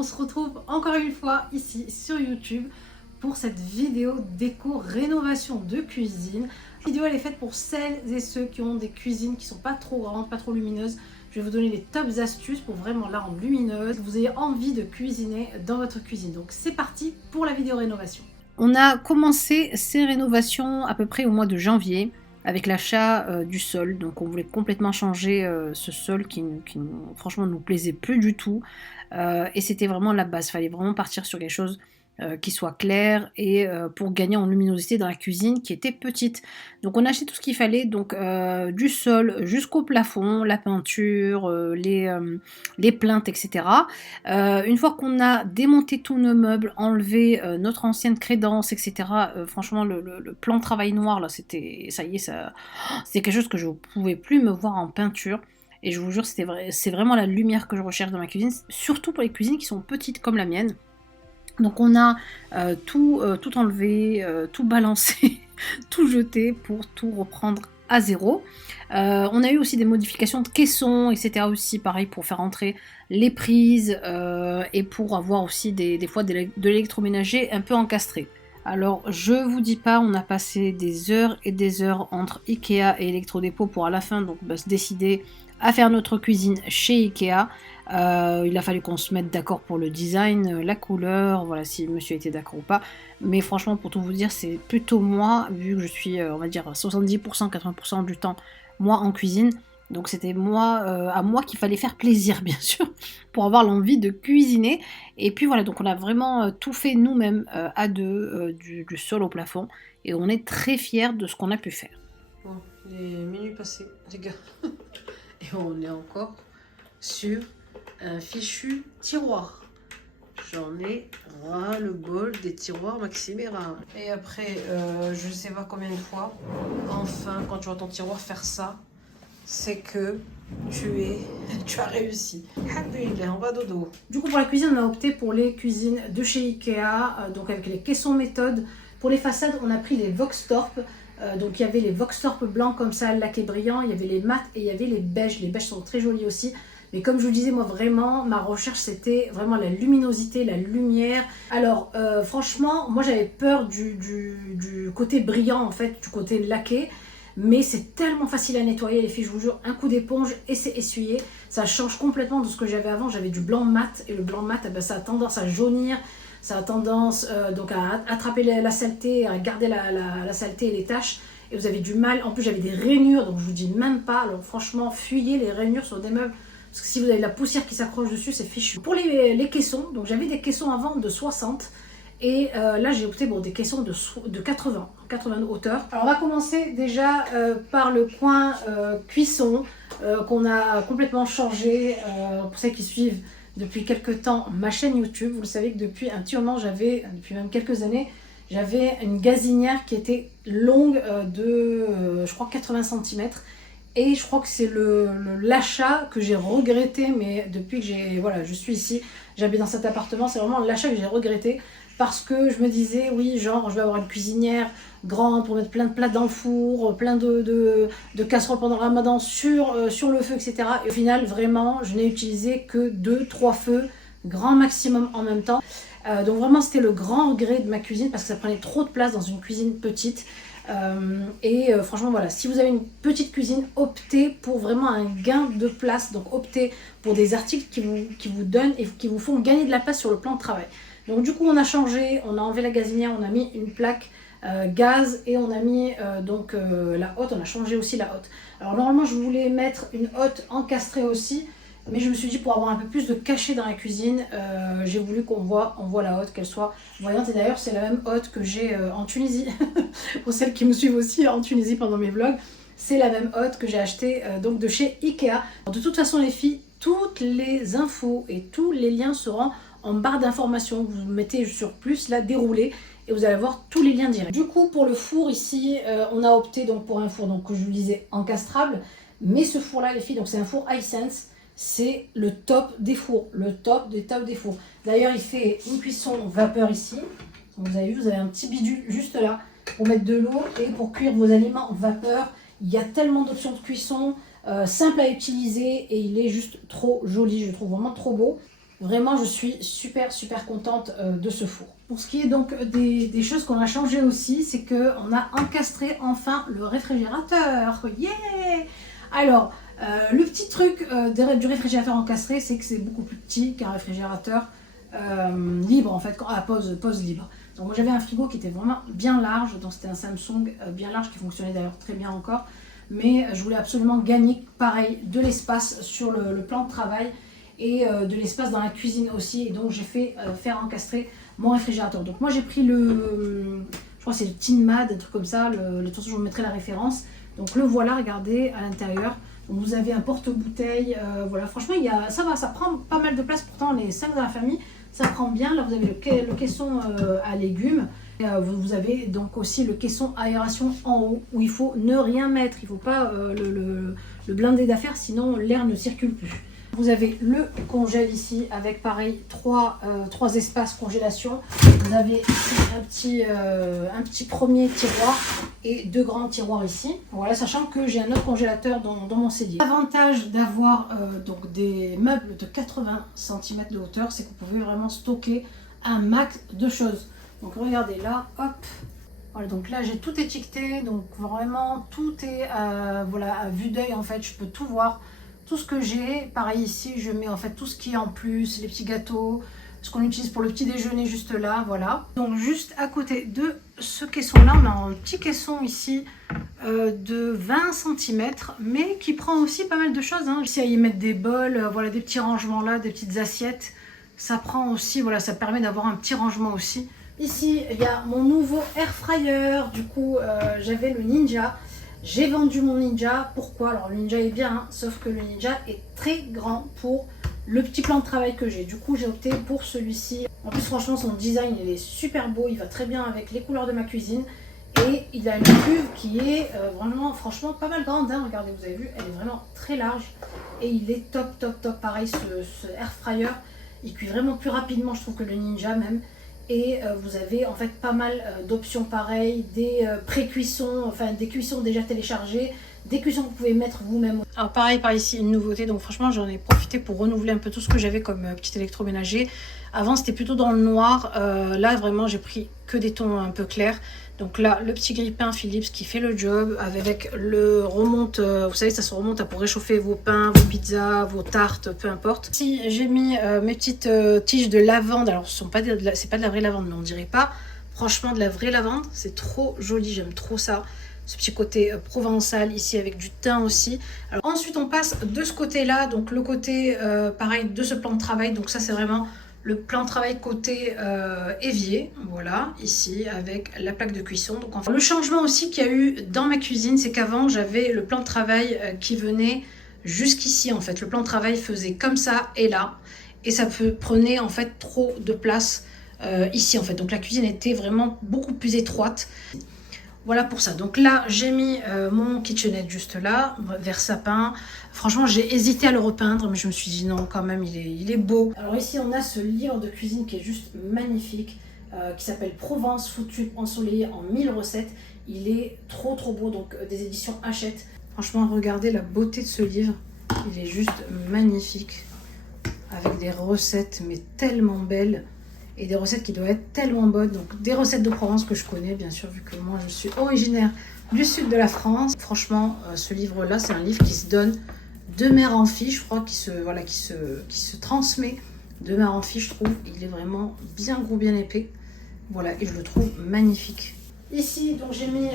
on se retrouve encore une fois ici sur YouTube pour cette vidéo déco rénovation de cuisine. La vidéo elle est faite pour celles et ceux qui ont des cuisines qui sont pas trop grandes, pas trop lumineuses. Je vais vous donner les tops astuces pour vraiment la rendre lumineuse, que vous ayez envie de cuisiner dans votre cuisine. Donc c'est parti pour la vidéo rénovation. On a commencé ces rénovations à peu près au mois de janvier avec l'achat du sol. Donc on voulait complètement changer ce sol qui franchement nous plaisait plus du tout. Et c'était vraiment la base, il fallait vraiment partir sur quelque chose qui soit clair et pour gagner en luminosité dans la cuisine qui était petite. Donc on a acheté tout ce qu'il fallait, donc du sol jusqu'au plafond, la peinture, les plinthes, etc. Une fois qu'on a démonté tous nos meubles, enlevé notre ancienne crédence, etc. Franchement le plan de travail noir là, c'était ça y est, c'était quelque chose que je ne pouvais plus me voir en peinture. Et je vous jure, c'est vraiment la lumière que je recherche dans ma cuisine, surtout pour les cuisines qui sont petites comme la mienne. Donc on a tout enlevé, tout balancé, tout jeté pour tout reprendre à zéro. On a eu aussi des modifications de caissons, etc. aussi, pareil, pour faire entrer les prises et pour avoir aussi des fois de l'électroménager un peu encastré. Alors je vous dis pas, on a passé des heures et des heures entre Ikea et Electrodépôt pour à la fin donc se décider à faire notre cuisine chez Ikea. Il a fallu qu'on se mette d'accord pour le design, la couleur, voilà si monsieur était d'accord ou pas. Mais franchement, pour tout vous dire, c'est plutôt moi, vu que je suis, on va dire, 70%, 80% du temps, moi en cuisine. Donc c'était moi, à moi qu'il fallait faire plaisir, bien sûr, pour avoir l'envie de cuisiner. Et puis voilà, donc on a vraiment tout fait nous-mêmes, à deux, du sol au plafond. Et on est très fiers de ce qu'on a pu faire. Bon, il est minuit passé, les gars. Et on est encore sur un fichu tiroir. J'en ai ras le bol des tiroirs Maximera. Et après, je ne sais pas combien de fois, enfin, quand tu vois ton tiroir faire ça, c'est que tu as réussi. Alhamdoulilah, on va dodo. Du coup, pour la cuisine, on a opté pour les cuisines de chez Ikea, donc avec les caissons méthode. Pour les façades, on a pris les Voxtorp. Donc il y avait les Voxtorp blancs comme ça, laqués brillants, il y avait les mats et il y avait les beiges. Les beiges sont très jolis aussi. Mais comme je vous disais, moi vraiment, ma recherche c'était vraiment la luminosité, la lumière. Alors franchement, moi j'avais peur du côté brillant en fait, du côté laqué. Mais c'est tellement facile à nettoyer les filles, je vous jure, un coup d'éponge et c'est essuyé. Ça change complètement de ce que j'avais avant. J'avais du blanc mat et le blanc mat, eh ben, ça a tendance à jaunir. Ça a tendance donc à attraper la saleté, à garder la saleté et les taches. Et vous avez du mal. En plus, j'avais des rainures, donc je vous dis même pas. Alors franchement, fuyez les rainures sur des meubles. Parce que si vous avez de la poussière qui s'accroche dessus, c'est fichu. Pour les caissons, donc j'avais des caissons avant de 60. Et là, j'ai opté pour des caissons de 80 de hauteur. Alors, on va commencer déjà par le coin cuisson qu'on a complètement changé. Pour ceux qui suivent depuis quelques temps ma chaîne YouTube, vous le savez que depuis un petit moment, depuis même quelques années, j'avais une gazinière qui était longue je crois 80 cm. Et je crois que c'est l'achat que j'ai regretté, mais depuis que je suis ici, j'habite dans cet appartement, c'est vraiment l'achat que j'ai regretté. Parce que je me disais, oui, genre, je vais avoir une cuisinière grande pour mettre plein de plats dans le four, plein de casseroles pendant le ramadan sur le feu, etc. Et au final, vraiment, je n'ai utilisé que 2-3 feux, grand maximum en même temps. Donc vraiment, c'était le grand regret de ma cuisine parce que ça prenait trop de place dans une cuisine petite. Franchement, voilà, si vous avez une petite cuisine, optez pour vraiment un gain de place. Donc optez pour des articles qui vous donnent et qui vous font gagner de la place sur le plan de travail. Donc du coup on a changé, on a enlevé la gazinière, on a mis une plaque gaz et on a mis la hotte, on a changé aussi la hotte. Alors normalement je voulais mettre une hotte encastrée aussi, mais je me suis dit pour avoir un peu plus de cachet dans la cuisine, j'ai voulu qu'on voit la hotte, qu'elle soit voyante. Et d'ailleurs c'est la même hotte que j'ai en Tunisie, pour celles qui me suivent aussi en Tunisie pendant mes vlogs. C'est la même hotte que j'ai achetée donc de chez Ikea. Alors, de toute façon les filles, toutes les infos et tous les liens seront en barre d'informations. Vous mettez sur plus, là, déroulé, et vous allez avoir tous les liens directs. Du coup, pour le four ici, on a opté donc pour un four, donc que je vous disais, encastrable. Mais ce four-là, les filles, donc c'est un four Hisense. C'est le top des fours, le top des fours. D'ailleurs, il fait une cuisson vapeur ici. Vous avez vu, vous avez un petit bidule juste là pour mettre de l'eau et pour cuire vos aliments en vapeur. Il y a tellement d'options de cuisson, simple à utiliser et il est juste trop joli. Je le trouve vraiment trop beau. Vraiment, je suis super contente de ce four. Pour ce qui est donc des choses qu'on a changées aussi, c'est qu'on a encastré enfin le réfrigérateur. Yeah! Alors, le petit truc du réfrigérateur encastré, c'est que c'est beaucoup plus petit qu'un réfrigérateur libre, en fait, à pose libre. Donc moi j'avais un frigo qui était vraiment bien large, donc c'était un Samsung bien large qui fonctionnait d'ailleurs très bien encore. Mais je voulais absolument gagner, pareil, de l'espace sur le plan de travail et de l'espace dans la cuisine aussi. Et donc j'ai fait faire encastrer mon réfrigérateur. Donc moi j'ai pris je crois que c'est le Tinmad, un truc comme ça, de toute façon je vous mettrai la référence. Donc le voilà, regardez à l'intérieur. Donc vous avez un porte-bouteille, voilà, franchement ça va, ça prend pas mal de place, pourtant les 5 dans la famille, ça prend bien. Là vous avez le caisson à légumes. Vous avez donc aussi le caisson aération en haut où il faut ne rien mettre, il ne faut pas le blinder d'affaires, sinon l'air ne circule plus. Vous avez le congèle ici avec pareil trois espaces congélation. Vous avez ici un petit premier tiroir et 2 grands tiroirs ici. Voilà, sachant que j'ai un autre congélateur dans mon cellier. L'avantage d'avoir donc des meubles de 80 cm de hauteur, c'est que vous pouvez vraiment stocker un max de choses. Donc regardez là, hop, voilà, donc là j'ai tout étiqueté, donc vraiment tout est voilà, à vue d'œil en fait, je peux tout voir, tout ce que j'ai. Pareil ici, je mets en fait tout ce qui est en plus, les petits gâteaux, ce qu'on utilise pour le petit déjeuner juste là, voilà. Donc juste à côté de ce caisson-là, on a un petit caisson ici de 20 cm, mais qui prend aussi pas mal de choses, hein. Ici à y mettre des bols, voilà, des petits rangements là, des petites assiettes, ça prend aussi, voilà, ça permet d'avoir un petit rangement aussi. Ici, il y a mon nouveau air fryer. Du coup, j'avais le Ninja. J'ai vendu mon Ninja. Pourquoi? Alors, le Ninja est bien, hein, sauf que le Ninja est très grand pour le petit plan de travail que j'ai. Du coup, j'ai opté pour celui-ci. En plus, franchement, son design, il est super beau. Il va très bien avec les couleurs de ma cuisine. Et il a une cuve qui est vraiment, franchement, pas mal grande, hein. Regardez, vous avez vu, elle est vraiment très large. Et il est top. Pareil, ce air fryer, il cuit vraiment plus rapidement, je trouve, que le Ninja même. Et vous avez en fait pas mal d'options pareilles, des pré-cuissons, enfin des cuissons déjà téléchargées, des cuissons que vous pouvez mettre vous-même. Alors pareil, par ici, une nouveauté, donc franchement j'en ai profité pour renouveler un peu tout ce que j'avais comme petit électroménager. Avant c'était plutôt dans le noir, là vraiment j'ai pris que des tons un peu clairs. Donc là, le petit grille-pain Philips qui fait le job avec le remonte, vous savez, ça se remonte pour réchauffer vos pains, vos pizzas, vos tartes, peu importe. Ici, j'ai mis mes petites tiges de lavande. Alors, c'est pas de la vraie lavande, mais on dirait pas. Franchement, de la vraie lavande, c'est trop joli, j'aime trop ça. Ce petit côté provençal ici avec du thym aussi. Alors, ensuite, on passe de ce côté-là, donc le côté pareil de ce plan de travail. Donc ça, c'est vraiment le plan de travail côté évier, voilà, ici avec la plaque de cuisson. Donc, enfin, le changement aussi qu'il y a eu dans ma cuisine, c'est qu'avant j'avais le plan de travail qui venait jusqu'ici en fait. Le plan de travail faisait comme ça et là, et ça prenait en fait trop de place ici en fait. Donc la cuisine était vraiment beaucoup plus étroite. Voilà pour ça. Donc là, j'ai mis mon kitchenette juste là, vert sapin. Franchement, j'ai hésité à le repeindre, mais je me suis dit non, quand même, il est beau. Alors ici, on a ce livre de cuisine qui est juste magnifique, qui s'appelle Provence foutue ensoleillée en 1000 recettes. Il est trop beau, donc des éditions Hachette. Franchement, regardez la beauté de ce livre. Il est juste magnifique, avec des recettes, mais tellement belles. Et des recettes qui doivent être tellement bonnes. Donc des recettes de Provence que je connais, bien sûr, vu que moi je suis originaire du sud de la France. Franchement, ce livre-là, c'est un livre qui se donne de mère en fille, je crois, qui se transmet de mère en fille, je trouve. Il est vraiment bien gros, bien épais. Voilà, et je le trouve magnifique. Ici, donc j'ai mis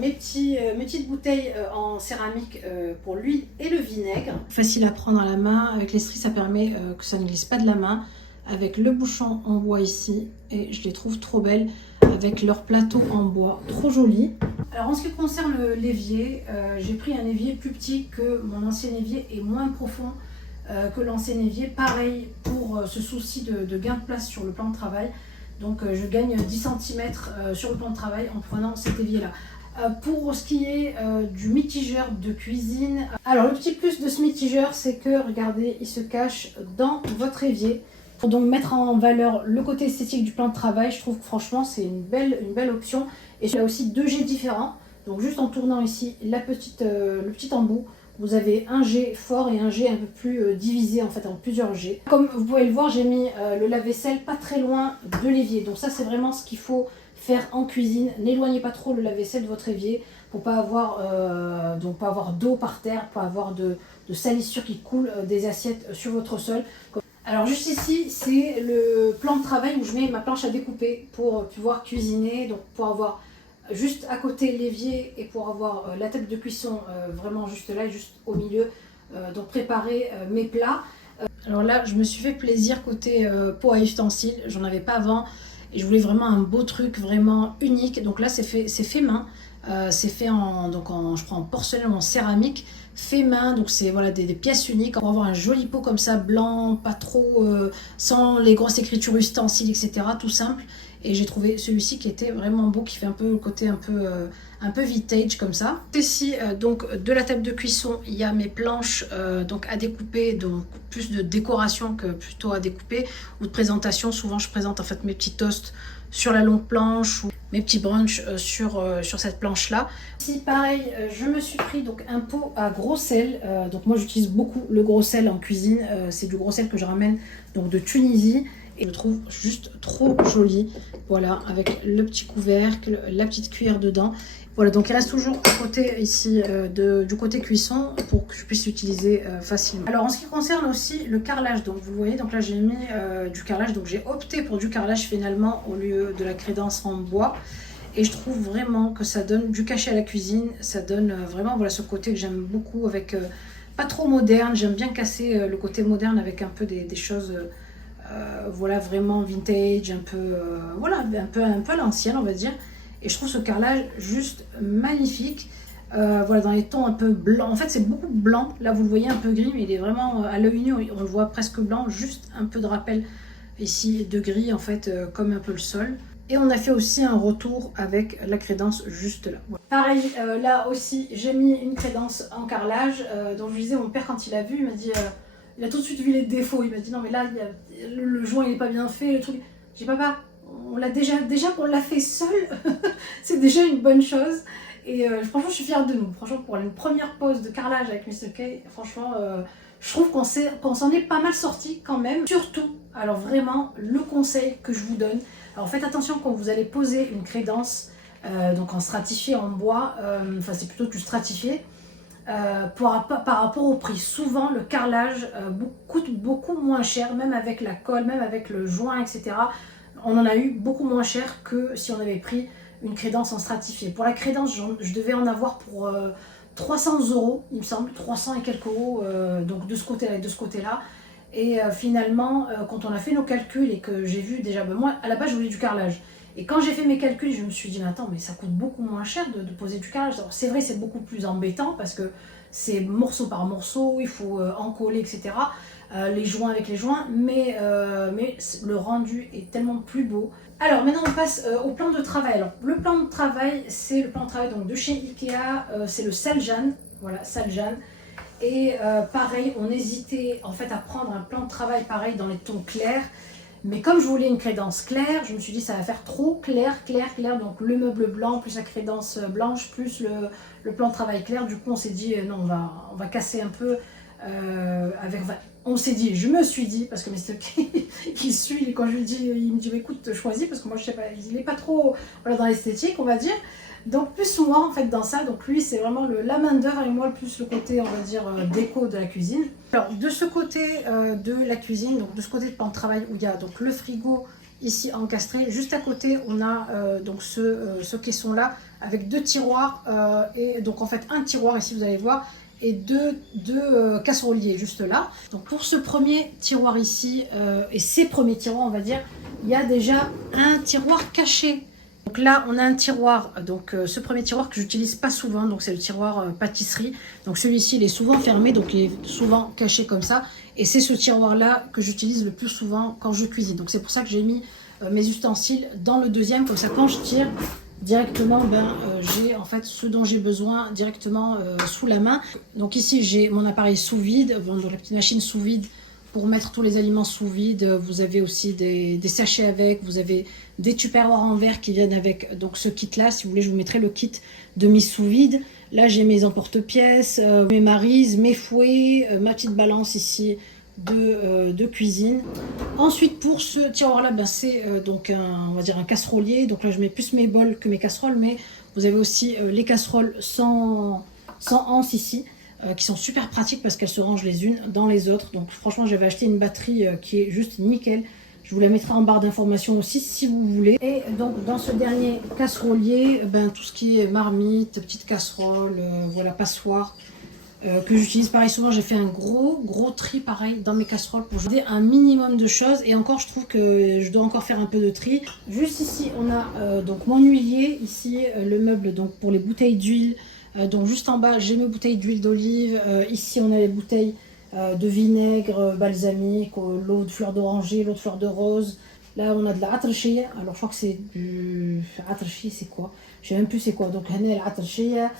mes petites bouteilles en céramique pour l'huile et le vinaigre. Facile à prendre à la main. Avec l'estrie, ça permet que ça ne glisse pas de la main. Avec le bouchon en bois ici, et je les trouve trop belles avec leur plateau en bois, trop joli. Alors en ce qui concerne l'évier, j'ai pris un évier plus petit que mon ancien évier et moins profond que l'ancien évier. Pareil pour ce souci de gain de place sur le plan de travail. Donc je gagne 10 cm sur le plan de travail en prenant cet évier là. Pour ce qui est du mitigeur de cuisine, alors le petit plus de ce mitigeur, c'est que regardez, il se cache dans votre évier. Pour donc mettre en valeur le côté esthétique du plan de travail, je trouve que franchement c'est une belle option. Et il y a aussi 2 jets différents. Donc juste en tournant ici le petit embout, vous avez un jet fort et un jet un peu plus divisé en fait en plusieurs jets. Comme vous pouvez le voir, j'ai mis le lave-vaisselle pas très loin de l'évier. Donc ça c'est vraiment ce qu'il faut faire en cuisine. N'éloignez pas trop le lave-vaisselle de votre évier pour pas avoir pas avoir d'eau par terre, pas avoir de salissure qui coule des assiettes sur votre sol. Alors juste ici, c'est le plan de travail où je mets ma planche à découper pour pouvoir cuisiner, donc pour avoir juste à côté l'évier et pour avoir la table de cuisson vraiment juste là, juste au milieu, donc préparer mes plats. Alors là, je me suis fait plaisir côté pot à ustensiles, j'en avais pas avant et je voulais vraiment un beau truc vraiment unique. Donc là, c'est fait main, c'est fait je prends en porcelaine ou en céramique, fait main, donc c'est voilà, des pièces uniques. On va avoir un joli pot comme ça, blanc, pas trop, sans les grosses écritures ustensiles, etc. Tout simple. Et j'ai trouvé celui-ci qui était vraiment beau, qui fait un peu le côté un peu vintage comme ça. Ici, donc de la table de cuisson, il y a mes planches donc à découper, donc plus de décoration que plutôt à découper ou de présentation. Souvent, je présente en fait mes petits toasts sur la longue planche ou mes petits brunchs sur cette planche là. Ici pareil, je me suis pris donc un pot à gros sel, donc moi j'utilise beaucoup le gros sel en cuisine, c'est du gros sel que je ramène donc de Tunisie et je le trouve juste trop joli, voilà, avec le petit couvercle, la petite cuillère dedans. Voilà, donc il reste toujours à côté ici du côté cuisson pour que je puisse l'utiliser facilement. Alors en ce qui concerne aussi le carrelage, donc vous voyez, donc là j'ai mis du carrelage, donc j'ai opté pour du carrelage finalement au lieu de la crédence en bois. Et je trouve vraiment que ça donne du cachet à la cuisine, ça donne vraiment voilà, ce côté que j'aime beaucoup avec pas trop moderne, j'aime bien casser le côté moderne avec un peu des choses voilà, vraiment vintage, un peu voilà, un peu à l'ancienne on va dire. Et je trouve ce carrelage juste magnifique. Voilà, dans les tons un peu blancs. En fait, c'est beaucoup blanc. Là, vous le voyez un peu gris, mais il est vraiment à l'œil nu, on le voit presque blanc. Juste un peu de rappel ici de gris, en fait, comme un peu le sol. Et on a fait aussi un retour avec la crédence juste là. Voilà. Pareil, là aussi, j'ai mis une crédence en carrelage. Donc, je disais, mon père, quand il a vu, il m'a dit... il a tout de suite vu les défauts. Il m'a dit, non, mais là, le joint, il n'est pas bien fait. Le truc... J'ai dit, papa, on l'a déjà qu'on l'a fait seul, c'est déjà une bonne chose. Et franchement, je suis fière de nous. Franchement, pour une première pause de carrelage avec Mr. K, franchement, je trouve qu'on s'en est pas mal sorti quand même. Surtout, alors vraiment, le conseil que je vous donne, alors faites attention quand vous allez poser une crédence, donc en stratifié en bois, enfin c'est plutôt du stratifié, par rapport au prix. Souvent, le carrelage coûte beaucoup moins cher, même avec la colle, même avec le joint, etc. On en a eu beaucoup moins cher que si on avait pris une crédence en stratifié. Pour la crédence, je devais en avoir pour 300 €, il me semble, 300 et quelques euros, donc de ce côté-là et de ce côté-là. Et finalement, quand on a fait nos calculs et que j'ai vu déjà, ben moi, à la base, je voulais du carrelage. Et quand j'ai fait mes calculs, je me suis dit, mais attends, mais ça coûte beaucoup moins cher de poser du carrelage. C'est vrai, c'est beaucoup plus embêtant parce que c'est morceau par morceau, il faut encoller, etc. Les joints avec les joints, mais le rendu est tellement plus beau. Alors maintenant on passe au plan de travail. Alors le plan de travail, c'est le plan de travail donc, de chez Ikea, c'est le Saljan, voilà, Saljan. Et pareil, on hésitait en fait à prendre un plan de travail pareil dans les tons clairs. Mais comme je voulais une crédence claire, je me suis dit ça va faire trop clair. Donc le meuble blanc plus la crédence blanche plus le plan de travail clair. Du coup on s'est dit non, on va casser un peu avec... On s'est dit, je me suis dit, parce que Mr. K, il suit, quand je lui dis, il me dit, écoute, choisis, parce que moi je sais pas, il n'est pas trop voilà, dans l'esthétique, on va dire. Donc plus moi en fait dans ça, donc lui c'est vraiment la main d'œuvre et moi plus le côté, on va dire, déco de la cuisine. Alors de ce côté de la cuisine, donc de ce côté de plan de travail où il y a donc le frigo ici encastré, juste à côté on a donc ce caisson là avec deux tiroirs et donc en fait un tiroir ici vous allez voir et deux casseroliers juste là. Donc pour ce premier tiroir ici et ces premiers tiroirs on va dire, il y a déjà un tiroir caché. Donc là on a un tiroir, donc ce premier tiroir que j'utilise pas souvent, donc c'est le tiroir pâtisserie. Donc celui-ci il est souvent fermé, donc il est souvent caché comme ça. Et c'est ce tiroir là que j'utilise le plus souvent quand je cuisine. Donc c'est pour ça que j'ai mis mes ustensiles dans le deuxième, comme ça quand je tire directement, j'ai en fait ce dont j'ai besoin directement sous la main. Donc ici j'ai mon appareil sous vide, donc la petite machine sous vide pour mettre tous les aliments sous vide. Vous avez aussi des sachets avec, vous avez des tupperwares en verre qui viennent avec donc ce kit là. Si vous voulez, je vous mettrai le kit de mise sous vide. Là j'ai mes emporte-pièces, mes marises, mes fouets, ma petite balance ici de cuisine. Ensuite pour ce tiroir là, ben, c'est donc on va dire un casserolier. Donc là je mets plus mes bols que mes casseroles, mais vous avez aussi les casseroles sans anse ici. Qui sont super pratiques parce qu'elles se rangent les unes dans les autres. Donc franchement j'avais acheté une batterie qui est juste nickel. Je vous la mettrai en barre d'informations aussi si vous voulez. Et donc dans ce dernier casserolier, ben, tout ce qui est marmite, petite casserole, voilà, passoire, que j'utilise pareil souvent. J'ai fait un gros tri pareil dans mes casseroles pour garder un minimum de choses. Et encore je trouve que je dois encore faire un peu de tri. Juste ici on a donc mon huilier, ici le meuble donc pour les bouteilles d'huile. Donc juste en bas j'ai mes bouteilles d'huile d'olive, ici on a les bouteilles de vinaigre balsamique, l'eau de fleur d'oranger, l'eau de fleur de rose. Là on a de la atrachiya, alors je crois que c'est du atrachiya, c'est quoi, je sais même plus c'est quoi. Donc la atrachiya,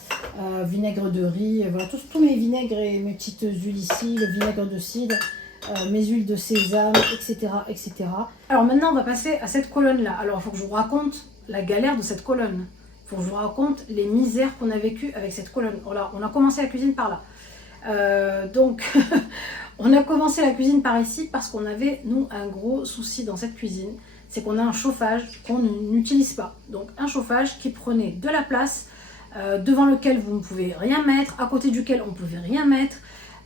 vinaigre de riz, voilà tous mes vinaigres et mes petites huiles ici, le vinaigre de cidre, mes huiles de sésame, etc. Alors maintenant on va passer à cette colonne là. Alors il faut que je vous raconte la galère de cette colonne. Faut que je vous raconte les misères qu'on a vécues avec cette colonne. Voilà, on a commencé la cuisine par là. Donc, on a commencé la cuisine par ici parce qu'on avait, nous, un gros souci dans cette cuisine. C'est qu'on a un chauffage qu'on n'utilise pas. Donc, un chauffage qui prenait de la place, devant lequel vous ne pouvez rien mettre, à côté duquel on ne pouvait rien mettre.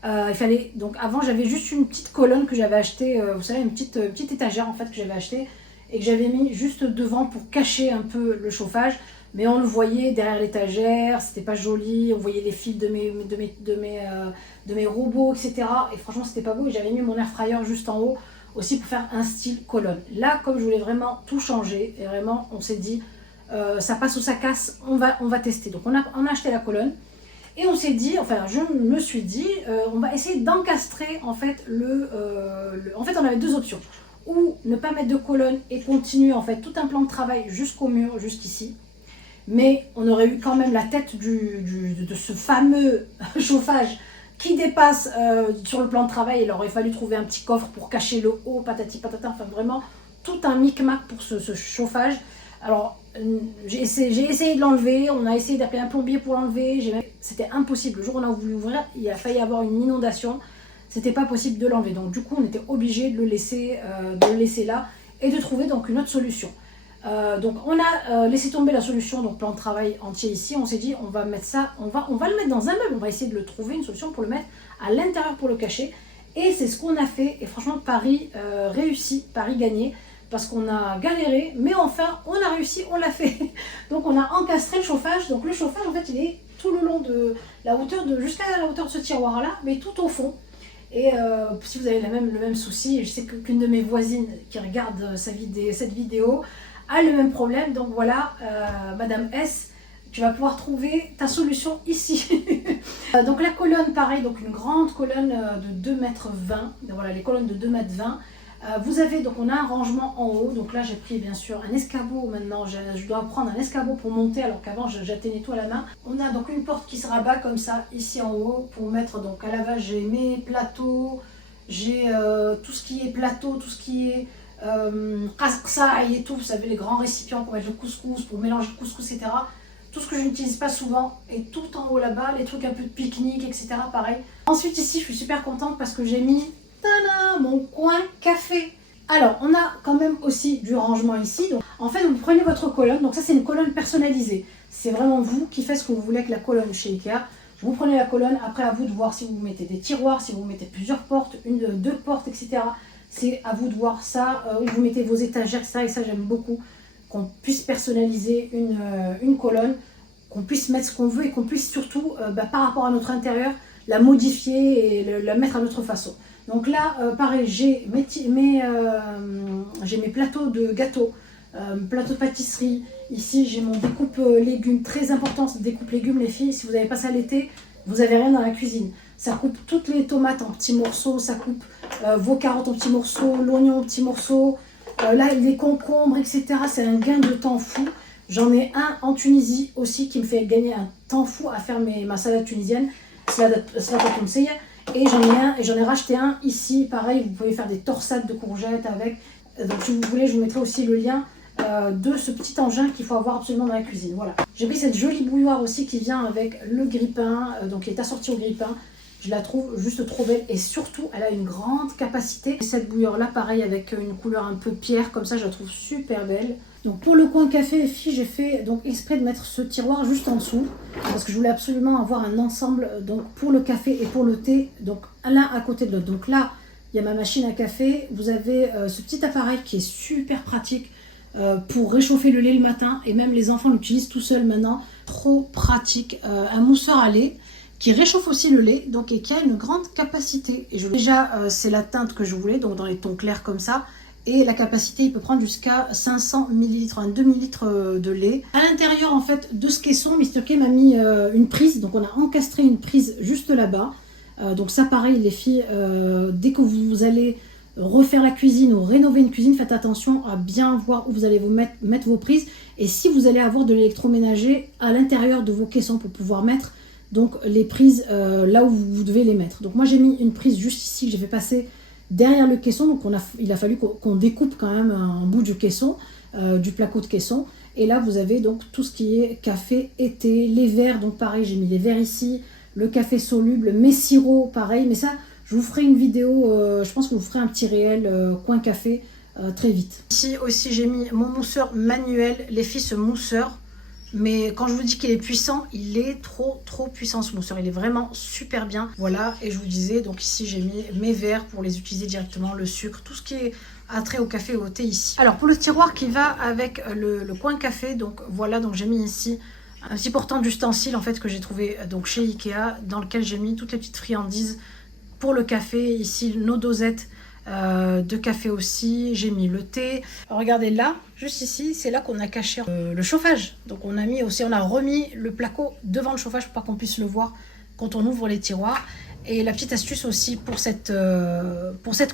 Il fallait, donc avant, j'avais juste une petite colonne que j'avais achetée, vous savez, une petite étagère en fait que j'avais achetée et que j'avais mis juste devant pour cacher un peu le chauffage. Mais on le voyait derrière l'étagère, c'était pas joli, on voyait les fils de mes robots, etc. Et franchement, c'était pas beau. Et j'avais mis mon air fryer juste en haut aussi pour faire un style colonne. Là, comme je voulais vraiment tout changer, et vraiment, on s'est dit, ça passe ou ça casse, on va tester. Donc, on a acheté la colonne et on s'est dit, enfin, je me suis dit, on va essayer d'encastrer en fait en fait, on avait deux options. Ou ne pas mettre de colonne et continuer en fait tout un plan de travail jusqu'au mur, jusqu'ici. Mais on aurait eu quand même la tête de ce fameux chauffage qui dépasse sur le plan de travail. Il aurait fallu trouver un petit coffre pour cacher le haut, patati patata, enfin vraiment tout un micmac pour ce chauffage. Alors j'ai essayé de l'enlever, on a essayé d'appeler un plombier pour l'enlever, c'était impossible. Le jour où on a voulu ouvrir, il a failli avoir une inondation, c'était pas possible de l'enlever. Donc du coup on était obligé de le laisser là et de trouver donc une autre solution. Donc on a laissé tomber la solution, donc plan de travail entier ici. On s'est dit on va mettre ça, on va le mettre dans un meuble, on va essayer de le trouver une solution pour le mettre à l'intérieur pour le cacher. Et c'est ce qu'on a fait. Et franchement Paris réussi, Paris gagné, parce qu'on a galéré, mais enfin on a réussi, on l'a fait. Donc on a encastré le chauffage. Donc le chauffage en fait il est tout le long de la hauteur jusqu'à la hauteur de ce tiroir là, mais tout au fond. Et si vous avez le même souci, je sais qu'une de mes voisines qui regarde cette vidéo a le même problème. Donc voilà, Madame S, tu vas pouvoir trouver ta solution ici. Donc la colonne, pareil, donc une grande colonne de 2,20 m. Voilà, les colonnes de 2,20 m. Vous avez, donc on a un rangement en haut. Donc là, j'ai pris bien sûr un escabeau maintenant. Je dois prendre un escabeau pour monter, alors qu'avant, j'atteignais tout à la main. On a donc une porte qui se rabat comme ça, ici en haut, pour mettre donc à lavage. J'ai mes plateaux, j'ai tout ce qui est plateau, tout ce qui est et tout, vous savez, les grands récipients pour mettre le couscous, pour mélanger le couscous, etc. Tout ce que je n'utilise pas souvent est tout en haut là-bas, les trucs un peu de pique-nique, etc. Pareil. Ensuite ici, je suis super contente parce que j'ai mis mon coin café. Alors, on a quand même aussi du rangement ici. Donc, en fait, vous prenez votre colonne. Donc ça, c'est une colonne personnalisée. C'est vraiment vous qui faites ce que vous voulez avec la colonne chez Ikea. Vous prenez la colonne, après à vous de voir si vous mettez des tiroirs, si vous mettez plusieurs portes, deux portes, etc. C'est à vous de voir ça, vous mettez vos étagères, etc. Et ça, j'aime beaucoup qu'on puisse personnaliser une colonne, qu'on puisse mettre ce qu'on veut et qu'on puisse surtout, par rapport à notre intérieur, la modifier et la mettre à notre façon. Donc là, pareil, j'ai mes plateaux de gâteaux, plateau de pâtisserie. Ici, j'ai mon découpe légumes, très important, ce découpe légumes, les filles. Si vous n'avez pas ça l'été, vous n'avez rien dans la cuisine. Ça coupe toutes les tomates en petits morceaux, ça coupe vos carottes en petits morceaux, l'oignon en petits morceaux, là les concombres, etc. C'est un gain de temps fou. J'en ai un en Tunisie aussi qui me fait gagner un temps fou à faire ma salade tunisienne, salade tunisienne. Et j'en ai racheté un ici, pareil, vous pouvez faire des torsades de courgettes avec. Donc si vous voulez, je vous mettrai aussi le lien de ce petit engin qu'il faut avoir absolument dans la cuisine. Voilà. J'ai pris cette jolie bouilloire aussi qui vient avec le grille-pain, donc qui est assorti au grille-pain. Je la trouve juste trop belle et surtout elle a une grande capacité. Cette bouilloire là pareil avec une couleur un peu pierre comme ça, je la trouve super belle. Donc pour le coin café les filles, j'ai fait donc exprès de mettre ce tiroir juste en dessous parce que je voulais absolument avoir un ensemble donc pour le café et pour le thé, donc l'un à côté de l'autre. Donc là il y a ma machine à café, vous avez ce petit appareil qui est super pratique pour réchauffer le lait le matin et même les enfants l'utilisent tout seuls maintenant, trop pratique. Un mousseur à lait qui réchauffe aussi le lait donc, et qui a une grande capacité. Et déjà, c'est la teinte que je voulais, donc dans les tons clairs comme ça. Et la capacité, il peut prendre jusqu'à 500 ml, un demi-litre de lait. À l'intérieur en fait de ce caisson, Mr. K m'a mis une prise. Donc on a encastré une prise juste là-bas. Donc ça pareil les filles, dès que vous allez refaire la cuisine ou rénover une cuisine, faites attention à bien voir où vous allez mettre vos prises. Et si vous allez avoir de l'électroménager à l'intérieur de vos caissons pour pouvoir mettre donc les prises là où vous devez les mettre. Donc moi j'ai mis une prise juste ici que j'ai fait passer derrière le caisson. Donc il a fallu qu'on découpe quand même un bout du caisson, du placo de caisson. Et là vous avez donc tout ce qui est café et thé, les verres. Donc pareil j'ai mis les verres ici, le café soluble, mes sirops pareil. Mais ça je vous ferai une vidéo, je pense que je vous ferai un petit réel coin café très vite. Ici aussi j'ai mis mon mousseur manuel. Les filles, ce mousseur, mais quand je vous dis qu'il est puissant, il est trop puissant ce mousseur. Il est vraiment super bien. Voilà, et je vous disais, donc ici j'ai mis mes verres pour les utiliser directement, le sucre, tout ce qui est attrait au café et au thé ici. Alors pour le tiroir qui va avec le coin café, donc voilà, donc j'ai mis ici un petit portant d'ustensiles en fait que j'ai trouvé donc chez Ikea, dans lequel j'ai mis toutes les petites friandises pour le café. Ici nos dosettes de café aussi, j'ai mis le thé. Regardez là, juste ici, c'est là qu'on a caché le chauffage. Donc on a remis le placo devant le chauffage pour pas qu'on puisse le voir quand on ouvre les tiroirs. Et la petite astuce aussi pour cette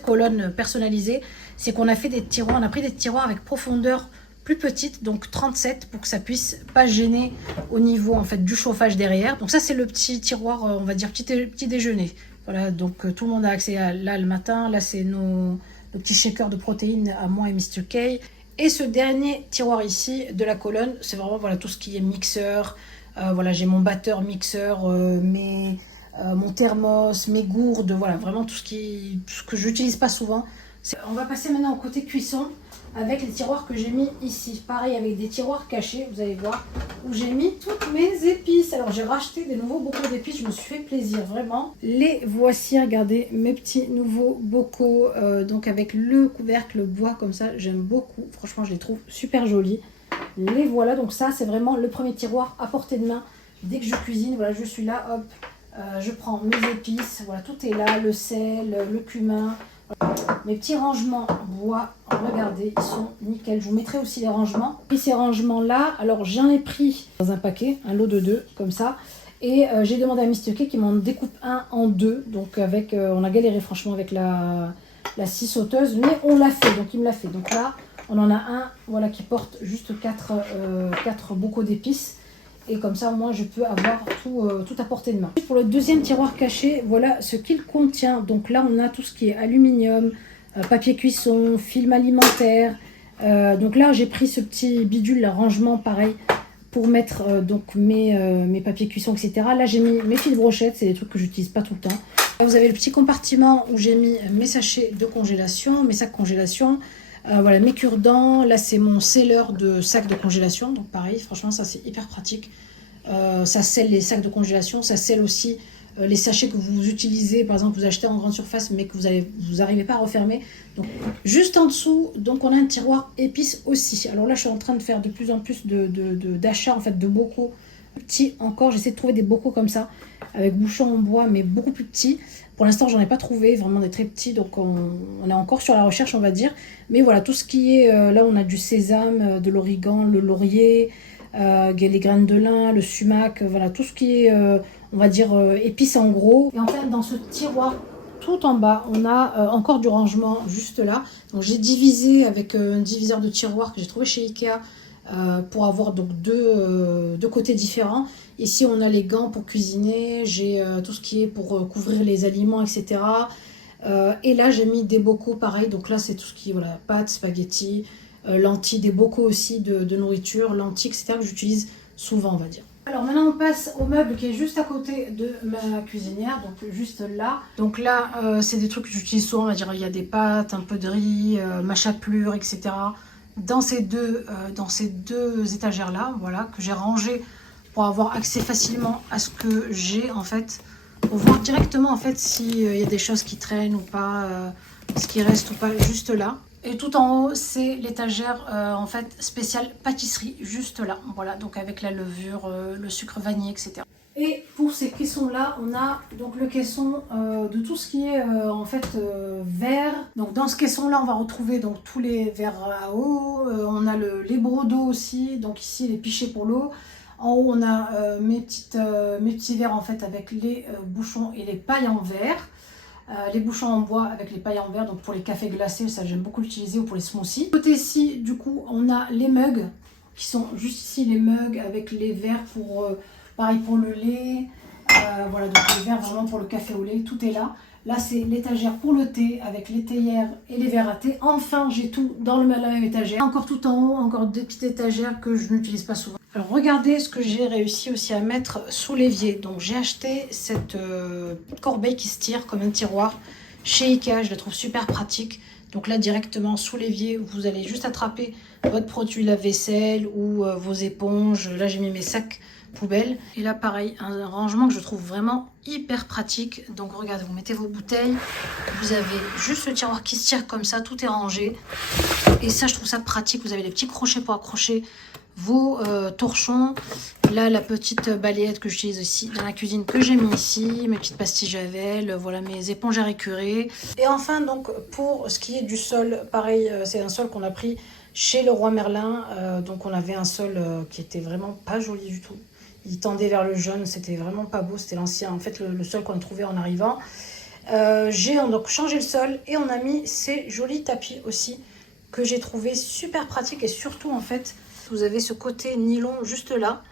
colonne personnalisée, c'est qu'on a fait des tiroirs, on a pris des tiroirs avec profondeur plus petite, donc 37, pour que ça puisse pas gêner au niveau en fait du chauffage derrière. Donc ça c'est le petit tiroir, on va dire petit déjeuner. Voilà, donc tout le monde a accès à là le matin. Là c'est nos petits shakers de protéines à moi et Mr. K. Et ce dernier tiroir ici de la colonne, c'est vraiment voilà tout ce qui est mixeur. Voilà, j'ai mon batteur mixeur, mon thermos, mes gourdes, voilà, vraiment tout ce que j'utilise pas souvent. On va passer maintenant au côté cuisson avec les tiroirs que j'ai mis ici. Pareil avec des tiroirs cachés, vous allez voir, où j'ai mis toutes mes épices. Alors j'ai racheté des nouveaux bocaux d'épices, je me suis fait plaisir vraiment. Les voici, regardez mes petits nouveaux bocaux, donc avec le couvercle bois comme ça, j'aime beaucoup. Franchement je les trouve super jolis. Les voilà, donc ça c'est vraiment le premier tiroir à portée de main. Dès que je cuisine, voilà, je suis là, hop, je prends mes épices, voilà, tout est là, le sel, le cumin. Mes petits rangements bois, regardez, ils sont nickel. Je vous mettrai aussi les rangements. Et ces rangements là, alors j'en ai pris dans un paquet, un lot de 2 comme ça. Et j'ai demandé à Mr. K qui m'en découpe un en 2. Donc avec, on a galéré franchement avec la scie sauteuse, mais on l'a fait, donc il me l'a fait. Donc là, on en a un voilà, qui porte juste 4 bocaux d'épices. Et comme ça, moi, je peux avoir tout à portée de main. Pour le deuxième tiroir caché, voilà ce qu'il contient. Donc là, on a tout ce qui est aluminium, papier cuisson, film alimentaire. Donc là, j'ai pris ce petit bidule, là, rangement, pareil, pour mettre donc mes papiers cuisson, etc. Là, j'ai mis mes fils de brochette. C'est des trucs que j'utilise pas tout le temps. Là, vous avez le petit compartiment où j'ai mis mes sachets de congélation, mes sacs congélation. Voilà, mes cure-dents. Là c'est mon scelleur de sacs de congélation, donc pareil, franchement ça c'est hyper pratique. Ça scelle les sacs de congélation, ça scelle aussi les sachets que vous utilisez, par exemple vous achetez en grande surface mais que vous n'arrivez pas à refermer. Donc juste en dessous, donc on a un tiroir épices aussi. Alors là je suis en train de faire de plus en plus d'achats en fait de bocaux petits encore. J'essaie de trouver des bocaux comme ça avec bouchon en bois mais beaucoup plus petits. Pour l'instant, j'en ai pas trouvé, vraiment des très petits, donc on est encore sur la recherche, on va dire. Mais voilà, tout ce qui est, là on a du sésame, de l'origan, le laurier, les graines de lin, le sumac, voilà, tout ce qui est, on va dire, épices en gros. Et en fait, dans ce tiroir, tout en bas, on a encore du rangement juste là. Donc j'ai divisé avec un diviseur de tiroir que j'ai trouvé chez Ikea, pour avoir donc deux côtés différents. Ici, on a les gants pour cuisiner, j'ai tout ce qui est pour couvrir les aliments, etc. Et là, j'ai mis des bocaux, pareil. Donc là, c'est tout ce qui est voilà, pâtes, spaghettis, lentilles, des bocaux aussi de nourriture, lentilles, etc. que j'utilise souvent, on va dire. Alors maintenant, on passe au meuble qui est juste à côté de ma cuisinière, donc juste là. Donc là, c'est des trucs que j'utilise souvent, on va dire. Il y a des pâtes, un peu de riz, ma chapelure, etc. Dans ces deux étagères-là, voilà, que j'ai rangées pour avoir accès facilement à ce que j'ai en fait, pour voir directement en fait s'il y a des choses qui traînent ou pas, ce qui reste ou pas, juste là. Et tout en haut, c'est l'étagère en fait spéciale pâtisserie, juste là. Voilà, donc avec la levure, le sucre vanillé, etc. Et pour ces caissons-là, on a donc le caisson de tout ce qui est en fait verre. Donc dans ce caisson-là, on va retrouver donc tous les verres à eau. On a les brocs d'eau aussi, donc ici les pichets pour l'eau. En haut, on a mes petits verres en fait avec les bouchons et les pailles en verre. Les bouchons en bois avec les pailles en verre, donc pour les cafés glacés, ça j'aime beaucoup l'utiliser, ou pour les smoothies. Côté ici, du coup, on a les mugs, qui sont juste ici les mugs avec les verres pour, pareil pour le lait, voilà, donc les verres vraiment pour le café au lait, tout est là. Là, c'est l'étagère pour le thé avec les théières et les verres à thé. Enfin, j'ai tout dans la même étagère. Encore tout en haut, encore des petites étagères que je n'utilise pas souvent. Alors, regardez ce que j'ai réussi aussi à mettre sous l'évier. Donc, j'ai acheté cette corbeille qui se tire comme un tiroir chez Ikea. Je la trouve super pratique. Donc là, directement sous l'évier, vous allez juste attraper votre produit lave-vaisselle ou vos éponges. Là, j'ai mis mes sacs poubelle. Et là pareil, un rangement que je trouve vraiment hyper pratique. Donc regardez, vous mettez vos bouteilles, vous avez juste le tiroir qui se tire comme ça, tout est rangé. Et ça, je trouve ça pratique. Vous avez les petits crochets pour accrocher vos torchons. Là, la petite balayette que j'utilise aussi dans la cuisine que j'ai mis ici, mes petites pastilles Javel, voilà mes éponges à récurer. Et enfin, donc pour ce qui est du sol, pareil, c'est un sol qu'on a pris chez Leroy Merlin. Donc on avait un sol qui était vraiment pas joli du tout. Il tendait vers le jaune, c'était vraiment pas beau, c'était l'ancien, en fait le sol qu'on a trouvé en arrivant. J'ai donc changé le sol et on a mis ces jolis tapis aussi que j'ai trouvé super pratique. Et surtout en fait, vous avez ce côté nylon juste là,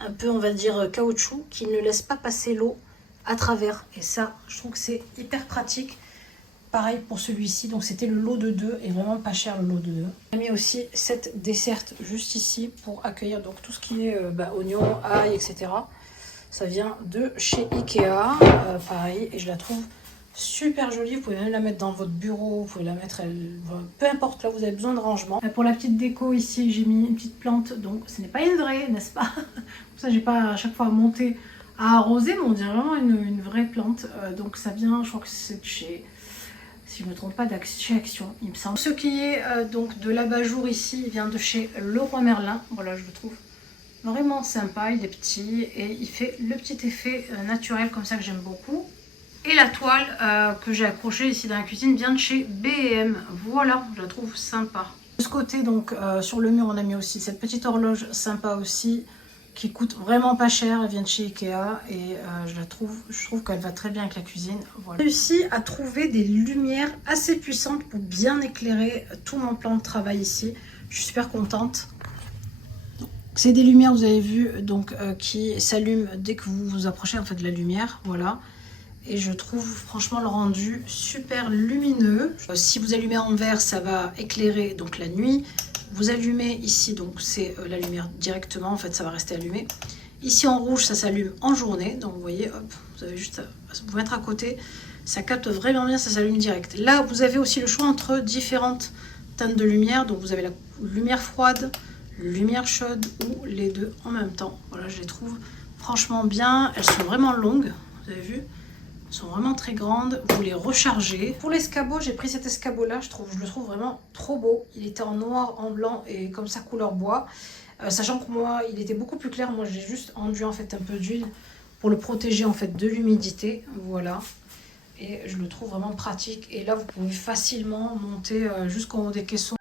un peu on va dire caoutchouc, qui ne laisse pas passer l'eau à travers. Et ça, je trouve que c'est hyper pratique. Pareil pour celui-ci, donc c'était le lot de 2 et vraiment pas cher le lot de 2. J'ai mis aussi cette desserte juste ici pour accueillir donc tout ce qui est oignons, ail, etc. Ça vient de chez Ikea, pareil, et je la trouve super jolie. Vous pouvez même la mettre dans votre bureau, vous pouvez la mettre, peu importe, là vous avez besoin de rangement. Pour la petite déco ici, j'ai mis une petite plante, donc ce n'est pas une vraie, n'est-ce pas? Comme ça j'ai pas à chaque fois à monter à arroser, mais on dirait vraiment une vraie plante. Donc ça vient, je crois que c'est de chez... Si je ne me trompe pas, chez Action, il me semble. Ce qui est donc de l'abat-jour ici, il vient de chez Leroy Merlin. Voilà, je le trouve vraiment sympa. Il est petit et il fait le petit effet naturel comme ça que j'aime beaucoup. Et la toile que j'ai accrochée ici dans la cuisine vient de chez B&M. Voilà, je la trouve sympa. De ce côté, donc, sur le mur, on a mis aussi cette petite horloge sympa aussi, qui coûte vraiment pas cher. Elle vient de chez Ikea et je trouve qu'elle va très bien avec la cuisine. Voilà. J'ai réussi à trouver des lumières assez puissantes pour bien éclairer tout mon plan de travail ici. Je suis super contente. C'est des lumières, vous avez vu, donc qui s'allument dès que vous vous approchez en fait de la lumière. Voilà. Et je trouve franchement le rendu super lumineux. Si vous allumez en vert, ça va éclairer donc la nuit. Vous allumez ici, donc c'est la lumière directement, en fait ça va rester allumé. Ici en rouge, ça s'allume en journée, donc vous voyez, hop, vous avez juste à vous mettre à côté. Ça capte vraiment bien, ça s'allume direct. Là, vous avez aussi le choix entre différentes teintes de lumière. Donc vous avez la lumière froide, lumière chaude ou les deux en même temps. Voilà, je les trouve franchement bien. Elles sont vraiment longues, vous avez vu. Elles sont vraiment très grandes, vous les rechargez. Pour l'escabeau, j'ai pris cet escabeau là, je le trouve vraiment trop beau. Il était en noir, en blanc et comme ça couleur bois. Sachant que moi, il était beaucoup plus clair, moi j'ai juste enduit en fait un peu d'huile pour le protéger en fait de l'humidité, voilà. Et je le trouve vraiment pratique. Et là, vous pouvez facilement monter jusqu'en haut des caissons.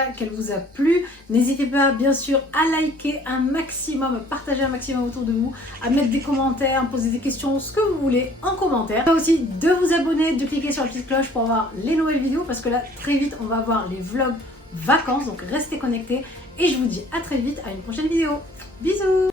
cas qu'elle vous a plu. N'hésitez pas bien sûr à liker un maximum, à partager un maximum autour de vous, à mettre des commentaires, à poser des questions, ce que vous voulez en commentaire. Et aussi de vous abonner, de cliquer sur la petite cloche pour avoir les nouvelles vidéos parce que là très vite on va avoir les vlogs vacances, donc restez connectés et je vous dis à très vite à une prochaine vidéo. Bisous.